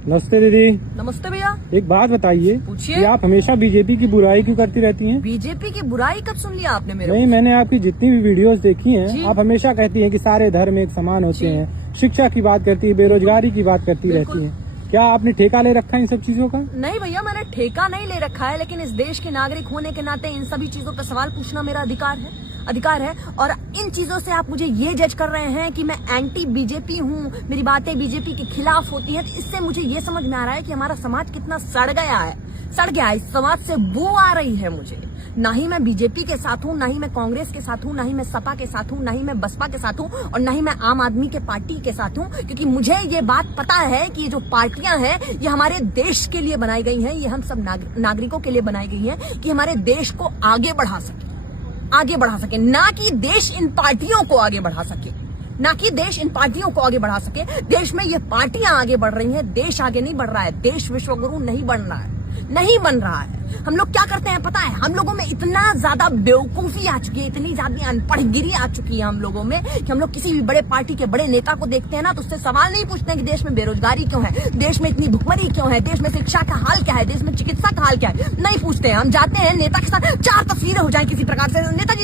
नमस्ते दीदी। नमस्ते भैया। एक बात बताइए, पूछिए। कि आप हमेशा बीजेपी की बुराई क्यों करती रहती हैं? बीजेपी की बुराई कब सुन लिया आपने मेरे नहीं, को? मैंने आपकी जितनी भी वीडियोस देखी हैं, जी। आप हमेशा कहती हैं कि सारे धर्म एक समान होते जी। हैं, शिक्षा की बात करती है, बेरोजगारी की बात करती बिल्कुल। रहती हैं। क्या आपने ठेका ले रखा है इन सब चीजों का? नहीं भैया, मैंने ठेका नहीं ले रखा है, लेकिन इस देश के नागरिक होने के नाते इन सभी चीजों पर सवाल पूछना मेरा अधिकार है। और इन चीजों से आप मुझे ये जज कर रहे हैं कि मैं एंटी बीजेपी हूँ, मेरी बातें बीजेपी के खिलाफ होती हैं, तो इससे मुझे ये समझ में आ रहा है कि हमारा समाज कितना सड़ गया है। इस समाज से बू आ रही है मुझे। ना ही मैं बीजेपी के साथ हूँ, ना ही मैं कांग्रेस के साथ हूँ, ना ही मैं सपा के साथ हूँ, ना ही मैं बसपा के साथ हूँ, और ना ही मैं आम आदमी के पार्टी के साथ हूँ, क्योंकि मुझे ये बात पता है कि ये जो पार्टियां हैं ये हमारे देश के लिए बनाई गई हैं, ये हम सब नागरिकों के लिए बनाई गई हैं कि हमारे देश को आगे बढ़ा सके, ना कि देश इन पार्टियों को आगे बढ़ा सके, देश में ये पार्टियां आगे बढ़ रही हैं, देश आगे नहीं बढ़ रहा है, देश विश्वगुरु नहीं बन रहा है। हम लोग क्या करते हैं पता है? हम लोगों में इतना ज्यादा बेवकूफी आ चुकी है, इतनी ज्यादा अनपढ़गिरी आ चुकी है हम लोगों में, कि हम लोग किसी भी बड़े पार्टी के बड़े नेता को देखते हैं ना, तो उससे सवाल नहीं पूछते हैं कि देश में बेरोजगारी क्यों है, देश में इतनी भुखमरी क्यों है, देश में शिक्षा का हाल क्या है, देश में चिकित्सा का हाल क्या है, नहीं पूछते हैं। हम जाते हैं नेता के साथ, 4 तस्वीरें हो जाए किसी प्रकार से, नेताजी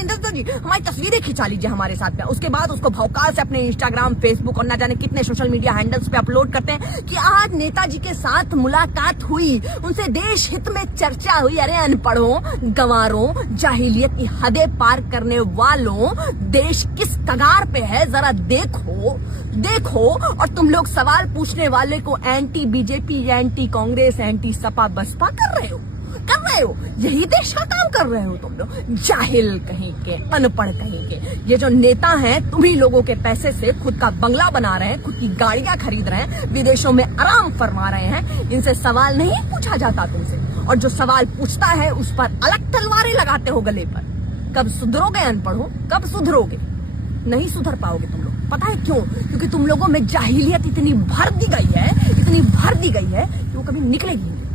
हमारी तस्वीरें खिंचा लीजिए हमारे साथ में, उसके बाद उसको भौकाल से अपने इंस्टाग्राम, फेसबुक और न जाने कितने सोशल मीडिया हैंडल्स पे अपलोड करते हैं कि आज नेताजी के साथ मुलाकात हुई, उनसे देश हित में चर्चा हुई। अरे अनपढ़ों, गंवारों, जाहिलियत की हदें पार करने वालों, देश किस कगार पे है जरा देखो। और तुम लोग सवाल पूछने वाले को anti BJP, anti Congress, anti SP BSP कर रहे हो। यही देश का काम कर रहे हो तुम लोग, जाहिल कहीं के, अनपढ़ कहीं के। ये जो नेता हैं, तुम्ही लोगों के पैसे से खुद का बंगला बना रहे हैं, खुद की गाड़ियां खरीद रहे हैं, विदेशों में आराम फरमा रहे हैं, इनसे सवाल नहीं पूछा जाता तुमसे। और जो सवाल पूछता है उस पर अलग तलवारें लगाते हो गले पर। कब सुधरोगे अनपढ़ो, कब सुधरोगे? नहीं सुधर पाओगे तुम लोग। पता है क्यों? क्योंकि तुम लोगों में जाहिलियत इतनी भर दी गई है कि वो कभी निकलेगी नहीं।